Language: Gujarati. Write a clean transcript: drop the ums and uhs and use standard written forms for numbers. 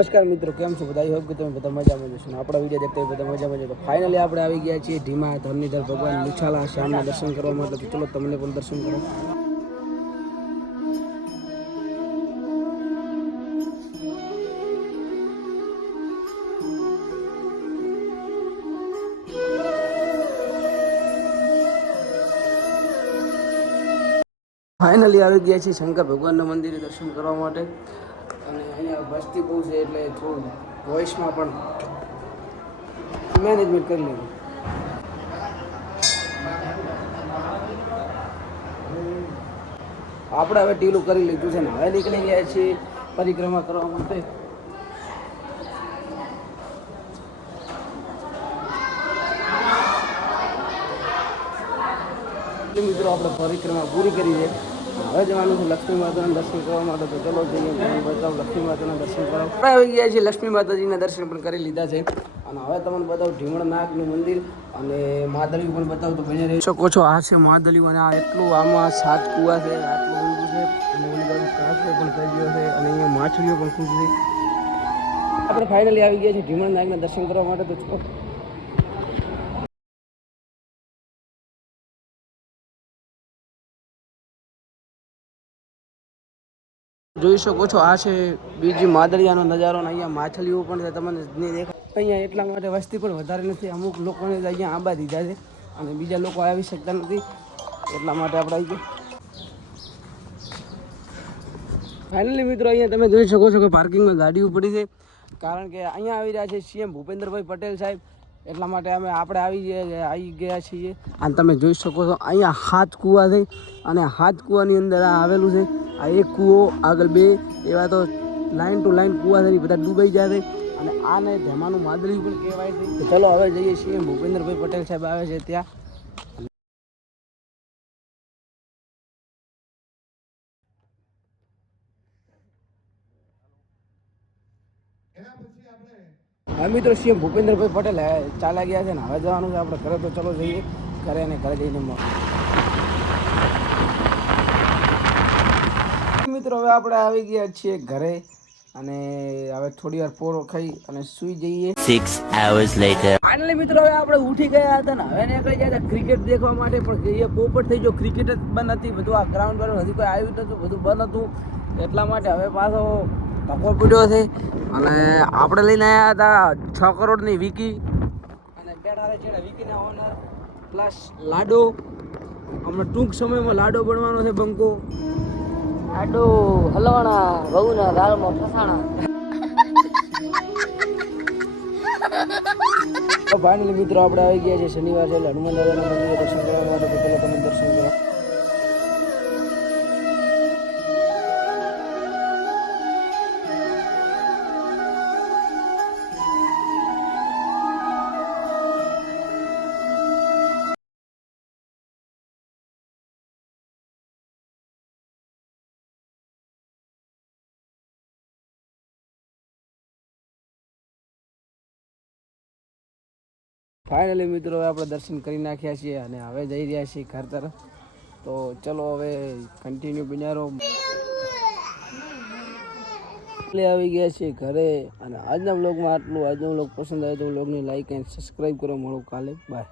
નમસ્કાર મિત્રો, કેમ છો બધા? આઈ હોપ કે તમે બધા મજામાં જશો. આપણા વિડીયો દેખતા હોય બધા મજામાં જશો. તો ફાઇનલી આપણે આવી ગયા છીએ ધીમા ધરણીધર ભગવાન લુછાલા શ્યામના દર્શન કરવા માટે. તો ચલો તમને પણ દર્શન કરો. ફાઇનલી આવી ગયા છીએ શંકર ભગવાનના મંદિરે દર્શન કરવા માટે. અને અહીંયા વસ્તી બહુ છે એટલે થોડું વોઇસમાં પણ મેનેજમેન્ટ કરી લીધું. આપણે હવે ટીલું કરી લીધું છે ને હવે નીકળી ગયા છીએ પરિક્રમા કરવા માટે. મિત્રો આપણે પરિક્રમા પૂરી કરી છે. હવે જવાનું છે લક્ષ્મી માતાના દર્શન કરવા માટે. તો ચલો જઈએ, તમને બતાવું લક્ષ્મી માતાના દર્શન કરવા. આપણે આવી ગયા છીએ, લક્ષ્મી માતાજીના દર્શન પણ કરી લીધા છે. અને હવે તમને બતાવું ઢીમણનાગનું મંદિર અને માદળિયું પણ બતાવું. તો બને રહી શકો છો. આ છે માદળિયું અને આ એટલું આમાં 7 કુવા છે, આટલું ઊંડું છે. અને ઓલી બાજુ કાંકરો પણ કરી ગયો છે અને અહીંયા માછલીઓ પણ ખૂબ છે. આપણે ફાઇનલી આવી ગયા છીએ ઢીમણનાગના દર્શન કરવા માટે. તો ચલો જોઈ શકો છો. આ છે બીજી માદળિયાનો નજારો. અહીંયા માછલીઓ પણ છે, તમને નહીં દેખાય. અહીંયા એટલા માટે વસ્તી પણ વધારે નથી. અમુક લોકોને અહીંયા આંબા દીધા છે અને બીજા લોકો આવી શકતા નથી, એટલા માટે આપણે આવી ગયા. ફાઇનલી મિત્રો અહીંયા તમે જોઈ શકો છો કે પાર્કિંગમાં ગાડીઓ પડી છે, કારણ કે અહીંયા આવી રહ્યા છે સીએમ ભૂપેન્દ્રભાઈ પટેલ સાહેબ. એટલા માટે આપણે આવી ગયા છીએ. અને તમે જોઈ શકો છો અહીંયા 7 કૂવા છે અને 7 કૂવાની અંદર આ આવેલું છે. આ એક કૂવો, આગળ 2 એવા તો લાઈન ટુ લાઈન કૂવા છે, બધા ડૂબાઈ જાય છે. અને આને ધમાનું માદળિયું પણ કહેવાય છે. તો ચલો હવે જઈએ છીએ ભૂપેન્દ્રભાઈ પટેલ સાહેબ આવે છે ત્યાં. હા મિત્રો, સીએમ ભૂપેન્દ્રભાઈ પટેલ ચાલ્યા ગયા છે ને હવે જવાનું છે આપણે ઘરે. તો ચલો જઈએ ઘરે અને ઘરે જઈને મિત્રો હવે આપણે આવી ગયા છીએ ઘરે અને હવે થોડી વાર પોરો ખાઈ અને સૂઈ જઈએ. 6 hours later. ફાઇનલી મિત્રો હવે આપણે ઉઠી ગયા હતા ને હવે નીકળી ગયા હતા ક્રિકેટ દેખવા માટે. પણ એ પોપટ થઈ ગયો, ક્રિકેટ જ બંધ હતી. બધું આ ગ્રાઉન્ડ પર હજી કોઈ આવ્યું નતું, બધું બંધ હતું. એટલા માટે હવે પાછો ધક્કો પડ્યો છે. અને આપણે લઈને આવ્યા હતા 6 કરોડની વિકી અને બેઠા છે વિકીના ઓનર પ્લસ લાડો. હમણાં ટૂંક સમયમાં લાડો બનવાનો છે. બંકો આડો હલવાણા વહુના દાળમાં ફસાણા. તો ફાઇનલી મિત્રો આપણે આવી ગયા છે શનિવાર છે એટલે હનુમાન દાદાના મંદિરે દર્શન કરવા માટે. તો પેલા તમે દર્શન કરો. ફાઇનલી મિત્રો હવે આપણે દર્શન કરી નાખ્યા છીએ અને હવે જઈ રહ્યા છીએ ઘર તરફ. તો ચલો હવે કન્ટિન્યુ બિનારો આવી ગયા છીએ ઘરે. અને આજના વ્લોગમાં આટલું. આજનો વ્લોગ પસંદ આવે તો વ્લોગને લાઈક એન્ડ સબસ્ક્રાઈબ કરો. મળો કાલે. બાય.